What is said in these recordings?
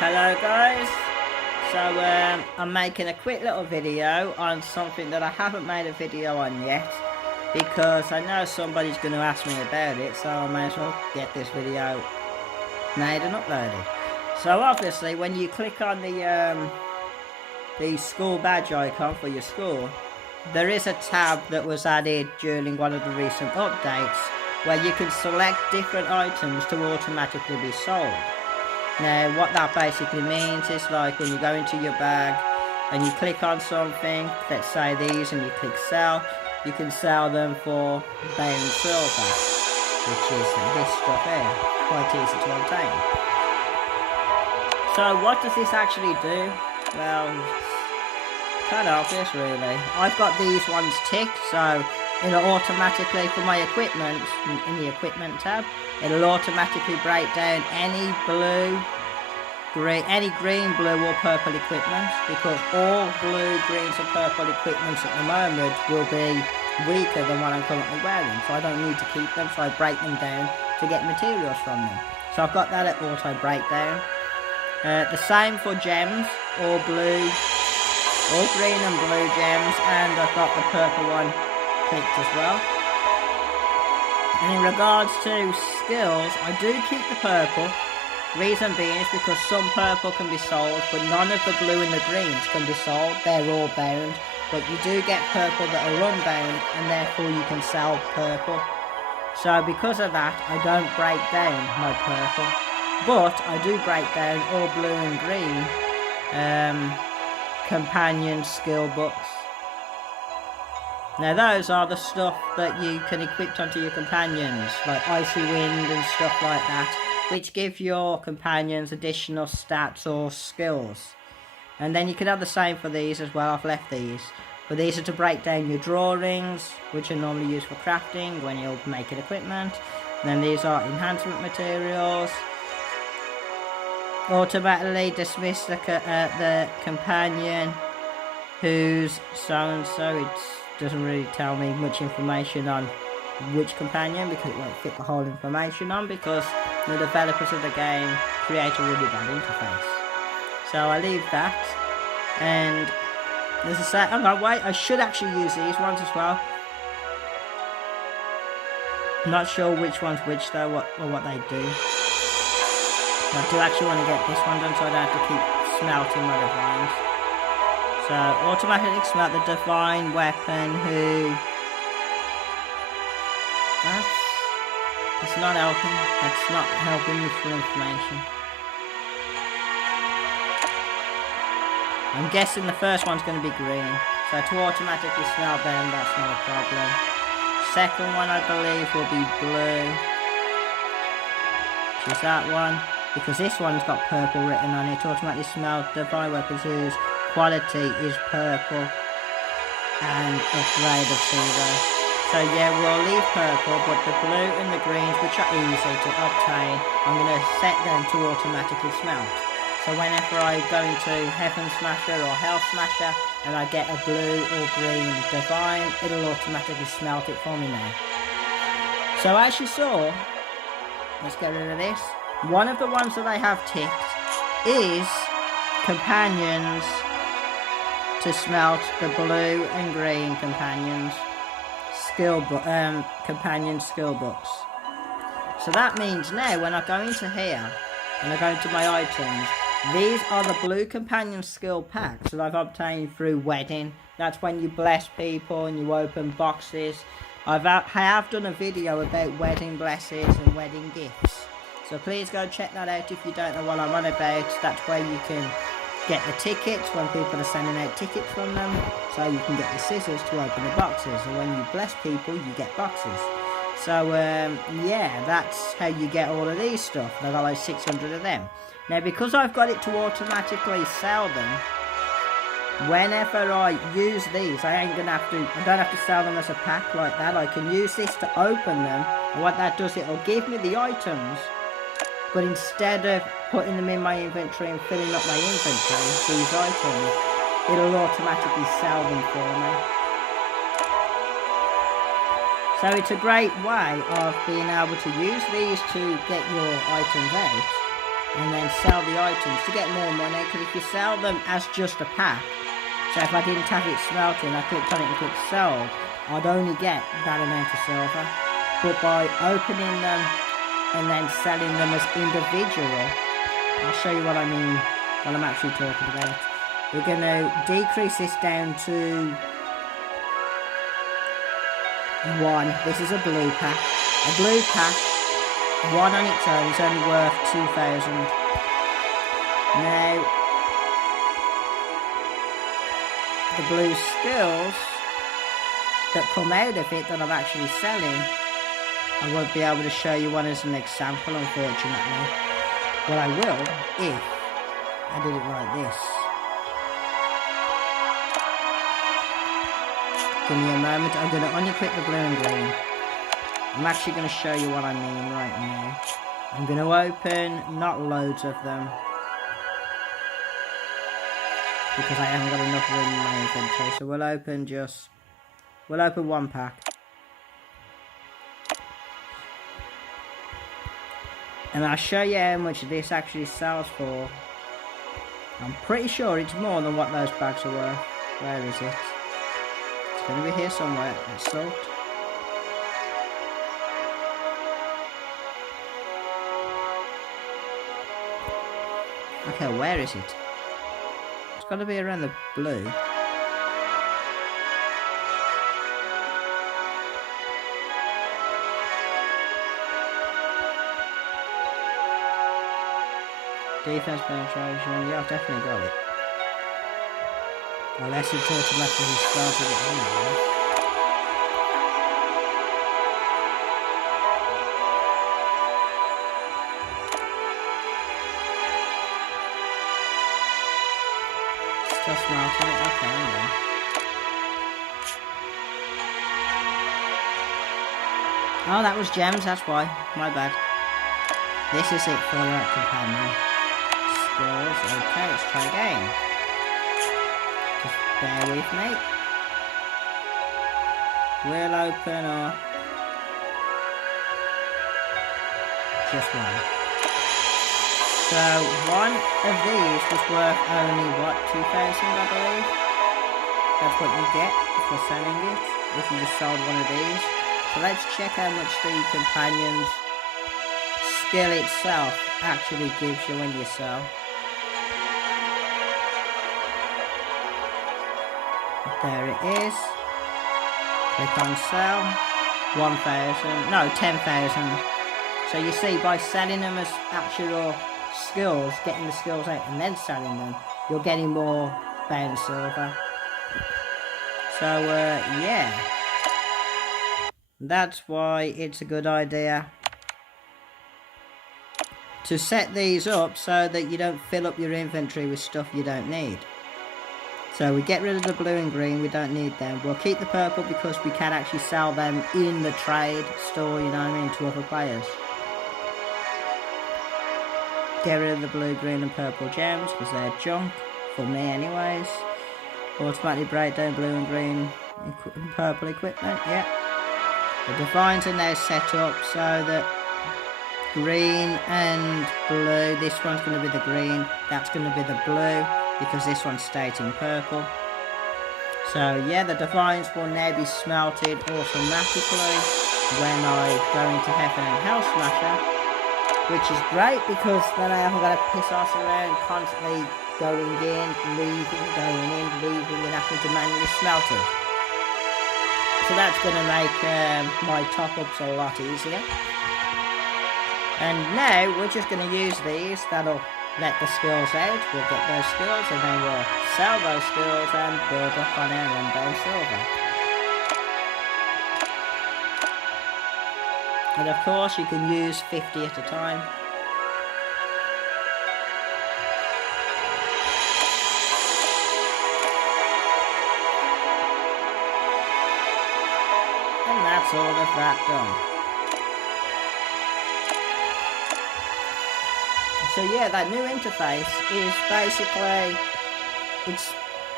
Hello guys, I'm making a quick little video on something that I haven't made a video on yet because I know somebody's going to ask me about it, so I may as well get this video made and uploaded. So obviously when you click on the school badge icon for your school, there is a tab that was added during one of the recent updates where you can select different items to automatically be sold. Now what that basically means is, like, when you go into your bag and you click on something, let's say these, and you click sell, you can sell them for bound silver, which is this stuff here, quite easy to obtain. So what does this actually do? Well, it's kind of obvious really. I've got these ones ticked, so it'll automatically, for my equipment, in the equipment tab, it'll automatically break down any blue, green, any green, blue or purple equipment, because all blue, greens and purple equipments at the moment will be weaker than what I'm currently wearing, so I don't need to keep them, so I break them down to get materials from them. So I've got that at auto breakdown. The same for gems, all blue, all green and blue gems, and I've got the purple one clicked as well. And in regards to skills, I do keep the purple. Reason being is because some purple can be sold, but none of the blue and the greens can be sold. They're all bound, but you do get purple that are unbound, and therefore you can sell purple. So because of that, I don't break down my purple, but I do break down all blue and green companion skill books. Now those are the stuff that you can equip onto your companions, like Icy Wind and stuff like that, which give your companions additional stats or skills. And then you can have the same for these as well. I've left these. But these are to break down your drawings, which are normally used for crafting when you're making equipment. And then these are enhancement materials. Automatically dismiss the companion who's so-and-so. It doesn't really tell me much information on which companion, because it won't fit the whole information on, because the developers of the game create a really bad interface. So I leave that, and as I say, I'm gonna wait. I should actually use these ones as well. I'm not sure which one's which though, what they do. I do actually want to get this one done, so I don't have to keep smelting my divines. So automatically smelt the divine weapon who... It's not helping. That's not helping me for information. I'm guessing the first one's going to be green. So to automatically smell them, that's not a problem. Second one, I believe, will be blue. Which is that one. Because this one's got purple written on it. Automatically smell divine weapons whose quality is purple and upgrade of silver. So yeah, we'll leave purple, but the blue and the greens, which are easy to obtain, I'm going to set them to automatically smelt. So whenever I go into Heaven Smasher or Hell Smasher and I get a blue or green divine, it'll automatically smelt it for me now. So as you saw, let's get rid of this. One of the ones that I have ticked is companions to smelt the blue and green companions. Companion skill books. So that means now when I go into here and I go into my items, these are the blue companion skill packs that I've obtained through wedding. That's when you bless people and you open boxes. I have done a video about wedding blesses and wedding gifts, so please go check that out if you don't know what I'm on about. That's where you can get the tickets when people are sending out tickets from them, so you can get the scissors to open the boxes, and when you bless people you get boxes. So yeah, that's how you get all of these stuff. I've got like 600 of them. Now because I've got it to automatically sell them, whenever I use these, I don't have to sell them as a pack like that. I can use this to open them, and what that does, it'll give me the items, but instead of putting them in my inventory and filling up my inventory, these items, it'll automatically sell them for me. So it's a great way of being able to use these to get your items out, and then sell the items to get more money, because if you sell them as just a pack, so if I didn't have it smelting, I clicked on it and clicked sold, I'd only get that amount of silver. But by opening them and then selling them as individual, I'll show you what I mean, what I'm actually talking about. We're going to decrease this down to 1. This is a blue pack. A blue pack, 1 on its own, is only worth 2,000. Now, the blue skills that come out of it that I'm actually selling, I won't be able to show you one as an example, unfortunately. But I will if I did it like this. Give me a moment. I'm going to unequip the blue and green. I'm actually going to show you what I mean right now. I'm going to open not loads of them, because I haven't got enough room in my inventory. So we'll open 1 pack. And I'll show you how much this actually sells for. I'm pretty sure it's more than what those bags are worth. Where is it? It's going to be here somewhere. It's salt. Okay, where is it? It's got to be around the blue. Defense penetration, yeah, I've definitely got it. Unless it's automatically started it anyway. Still smelting it, okay, hang on. Oh, that was gems, that's why. My bad. This is it for that companion. Okay, let's try again. Just bear with me. We'll open up just 1. So 1 of these was worth only what, 2,000 I believe? That's what you get for selling it, if you just sold 1 of these. So let's check how much the companion's skill itself actually gives you when you sell. There it is. Click on sell. 1,000. No, 10,000. So you see, by selling them as actual skills, getting the skills out and then selling them, you're getting more bound silver. So yeah, that's why it's a good idea to set these up so that you don't fill up your inventory with stuff you don't need. So we get rid of the blue and green, we don't need them. We'll keep the purple because we can actually sell them in the trade store, you know what I mean, to other players. Get rid of the blue, green and purple gems because they're junk, for me anyways. Automatically break down blue and green and purple equipment, yeah. The divines are now set up so that green and blue, this one's going to be the green, that's going to be the blue, because this one's stating purple. So yeah, the divines will now be smelted automatically when I go into Heaven and Hell Smasher, which is great because then I haven't got to piss off around constantly going in, leaving, going in, leaving, and having to manually smelt it. So that's going to make my top-ups a lot easier. And now we're just going to use these, that'll let the skills out, we'll get those skills and then we'll sell those skills and build up on our rundown silver. And of course you can use 50 at a time. And that's all of that done. So yeah, that new interface is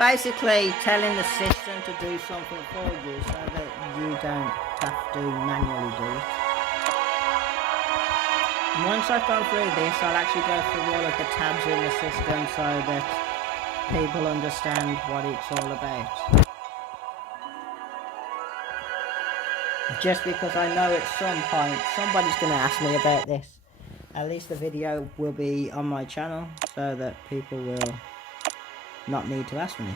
basically telling the system to do something for you so that you don't have to manually do it. And once I've gone through this, I'll actually go through all of the tabs in the system so that people understand what it's all about. Just because I know at some point somebody's going to ask me about this. At least the video will be on my channel so that people will not need to ask me.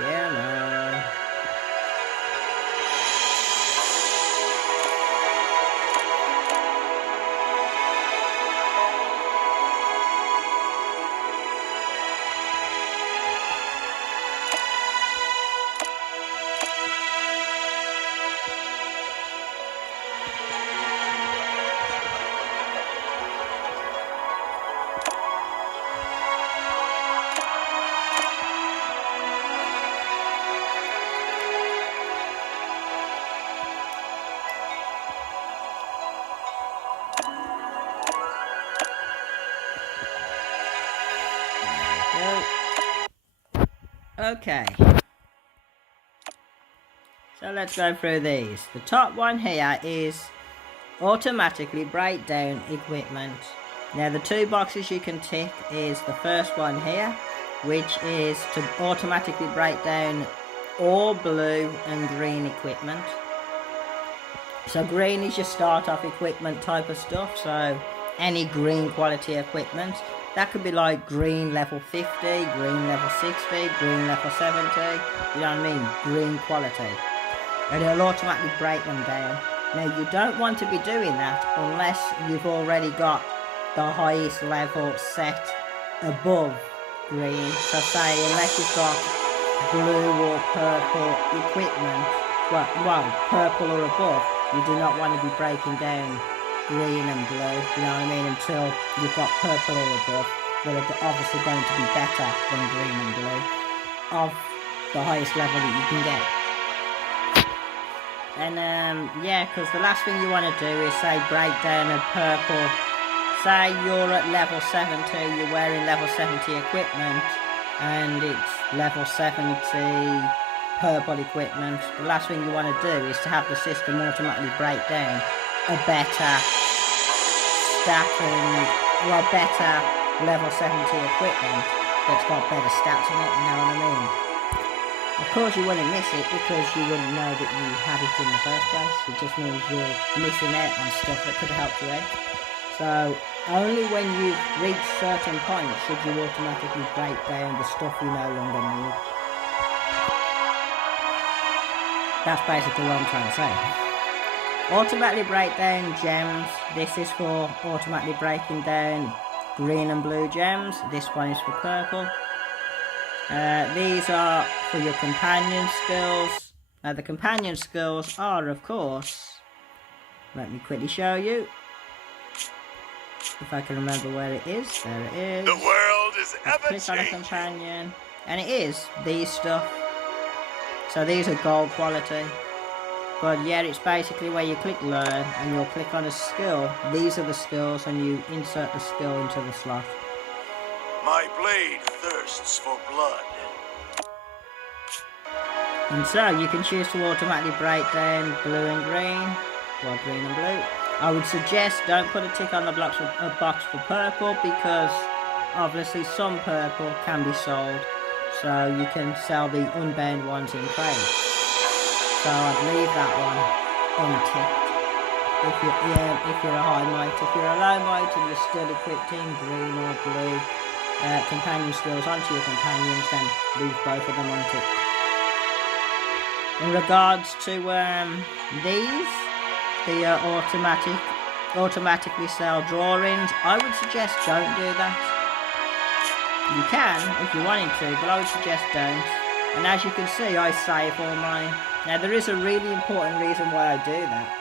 Yeah, man. Okay, so let's go through these. The top one here is automatically break down equipment. Now the two boxes you can tick is the first one here, which is to automatically break down all blue and green equipment. So green is your start off equipment type of stuff, so any green quality equipment. That could be like green level 50, green level 60, green level 70, you know what I mean, green quality. And it'll automatically break them down. Now you don't want to be doing that unless you've already got the highest level set above green. So say unless you've got blue or purple equipment, well purple or above, you do not want to be breaking down green and blue, you know what I mean, until you've got purple or above, that are obviously going to be better than green and blue, of the highest level that you can get. And yeah, because the last thing you want to do is say break down a purple, say you're at level 72, you're wearing level 70 equipment, and it's level 70 purple equipment. The last thing you want to do is to have the system automatically break down a better stat and, well, better level 70 equipment that's got better stats in it, you know what I mean? Of course you wouldn't miss it because you wouldn't know that you had it in the first place. It just means you're missing out on stuff that could have helped you out. So only when you reach certain points should you automatically break down the stuff you no longer need. That's basically what I'm trying to say. Automatically break down gems. This is for automatically breaking down green and blue gems. This one is for purple. These are for your companion skills. Now the companion skills are, of course, let me quickly show you. If I can remember where it is. There it is. The world is ever click on a companion. And it is these stuff. So these are gold quality. But yeah, it's basically where you click learn and you'll click on a skill. These are the skills and you insert the skill into the slot. My blade thirsts for blood. And so you can choose to automatically break down blue and green, or green and blue. I would suggest don't put a tick on the box for purple because obviously some purple can be sold, so you can sell the unbound ones in trade. So I'd leave that one unticked. If you're a high might. If you're a low might and you're still equipping green or blue companion skills onto your companions, then leave both of them unticked. In regards to these, the automatically sell drawings, I would suggest don't do that. You can if you wanted to, but I would suggest don't. And as you can see, I save all mine. Now there is a really important reason why I do that.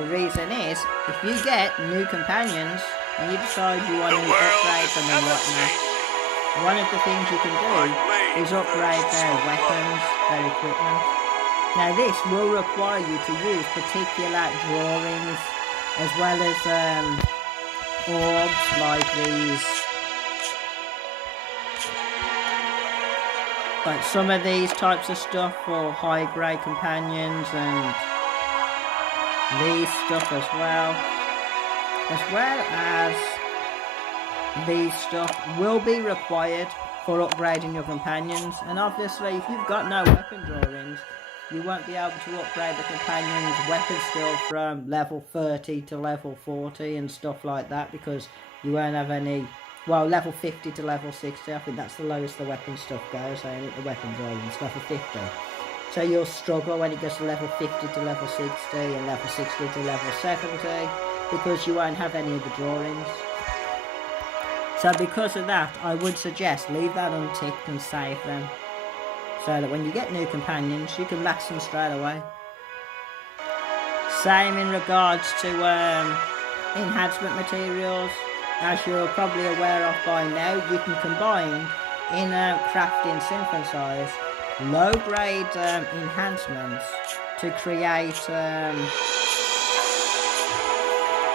The reason is, if you get new companions and you decide you want to upgrade them and whatnot, one of the things you can do is upgrade their weapons, their equipment. Now this will require you to use particular drawings as well as orbs like these. Like some of these types of stuff for high grade companions and these stuff as well as these stuff will be required for upgrading your companions. And obviously if you've got no weapon drawings, you won't be able to upgrade the companion's weapon skill from level 30 to level 40 and stuff like that, because you won't have any, well, level 50 to level 60, I think that's the lowest the weapon stuff goes. I think the weapon drawings level 50. So you'll struggle when it gets to level 50 to level 60 and level 60 to level 70, because you won't have any of the drawings. So because of that, I would suggest leave that unticked and save them, so that when you get new companions, you can max them straight away. Same in regards to enhancement materials. As you're probably aware of by now, you can combine in crafting synthesize low grade enhancements to create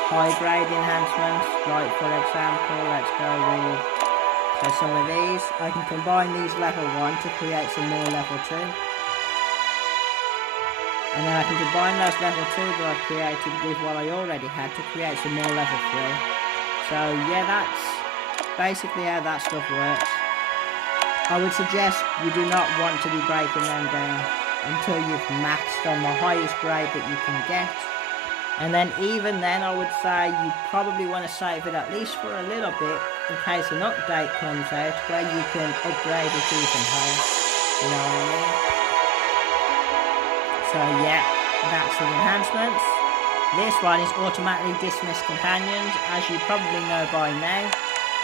high grade enhancements. Like for example, let's go with some of these. I can combine these level 1 to create some more level 2, and then I can combine those level 2 that I've created with what I already had to create some more level 3. So yeah, that's basically how that stuff works. I would suggest you do not want to be breaking them down until you've maxed on the highest grade that you can get. And then even then, I would say you probably want to save it at least for a little bit in case an update comes out where you can upgrade it even higher. You know what I mean? So yeah, that's the enhancements. This one is automatically dismiss companions. As you probably know by now,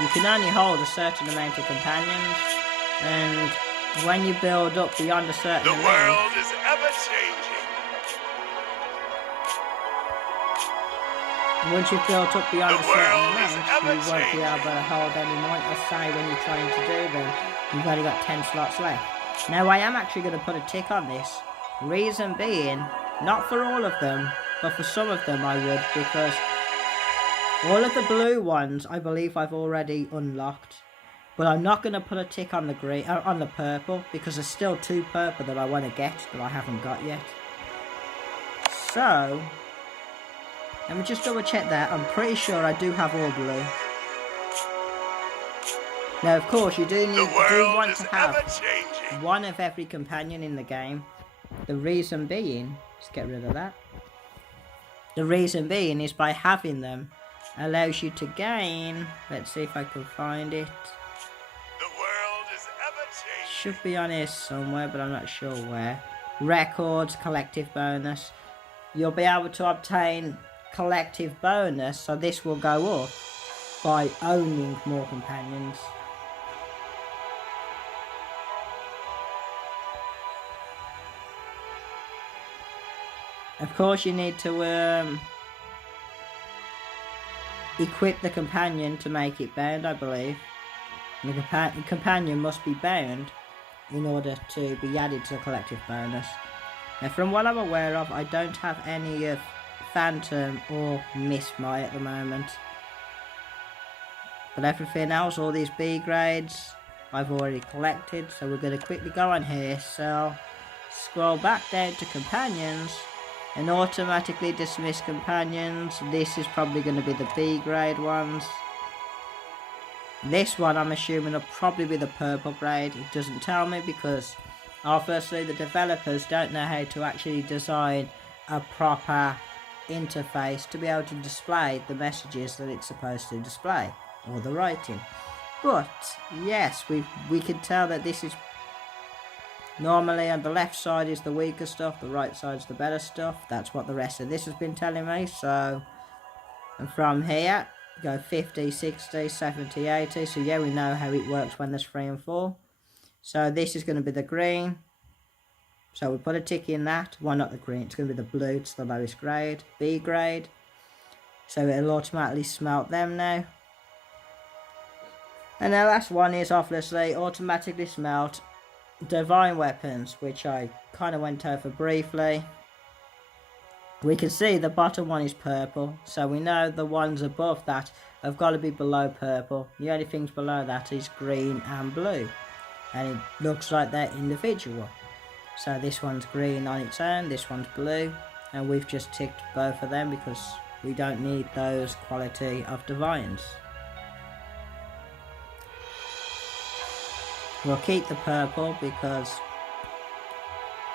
you can only hold a certain amount of companions. And when you build up beyond a certain amount, the world is ever changing. Once you've built up beyond a certain amount, you won't be able to hold any more. Let's say when you're trying to do them, you've only got 10 slots left. Now I am actually going to put a tick on this. Reason being, not for all of them, but for some of them I would, because all of the blue ones I believe I've already unlocked. But I'm not going to put a tick on the green, on the purple, because there's still 2 purple that I want to get that I haven't got yet. So let me just double check that. I'm pretty sure I do have all blue. Now, of course, you do want to have one of every companion in the game. The reason being, let's get rid of that. The reason being is by having them allows you to gain. Let's see if I can find it. Should be on here somewhere, but I'm not sure where. Records, collective bonus. You'll be able to obtain collective bonus, so this will go up by owning more companions. Of course, you need to equip the companion to make it bound, I believe. And the companion must be bound in order to be added to the collective bonus. Now, from what I'm aware of, I don't have any of Phantom or Mistmite at the moment. But everything else, all these B grades, I've already collected. So we're going to quickly go on here. So scroll back down to companions and automatically dismiss companions. This is probably going to be the B grade ones. This one I'm assuming will probably be the purple grade. It doesn't tell me because obviously the developers don't know how to actually design a proper interface to be able to display the messages that it's supposed to display, or the writing. But yes, we can tell that this is normally on the left side is the weaker stuff, the right side's the better stuff. That's what the rest of this has been telling me. So, and from here go 50, 60, 70, 80. So yeah, we know how it works when there's 3 and 4. So this is going to be the green. So we put a tick in that. Well, not the green, it's going to be the blue. It's the lowest grade, B grade. So it'll automatically smelt them now. And the last one is obviously automatically smelt divine weapons, which I kind of went over briefly. We can see the bottom one is purple, so we know the ones above that have got to be below purple. The only things below that is green and blue, and it looks like they're individual. So this one's green on its own, this one's blue, and we've just ticked both of them because we don't need those quality of divines. We'll keep the purple because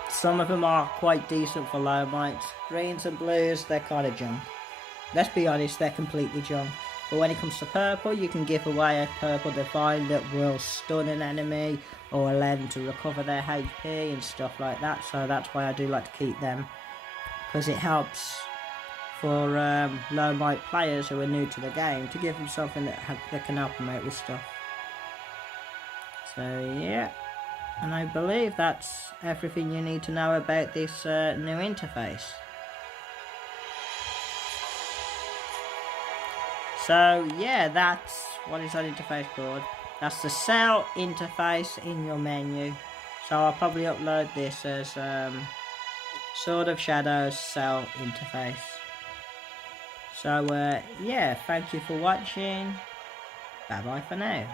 some of them are quite decent for low mites. Greens and blues, they're kind of junk. Let's be honest, they're completely junk. But when it comes to purple, you can give away a purple divine that will stun an enemy or allow them to recover their HP and stuff like that. So that's why I do like to keep them, because it helps for low might players who are new to the game to give them something that can help them out with stuff. So yeah, and I believe that's everything you need to know about this new interface. So yeah, that's what is that interface called. That's the cell interface in your menu. So I'll probably upload this as Sword of Shadows cell interface. So yeah, thank you for watching. Bye bye for now.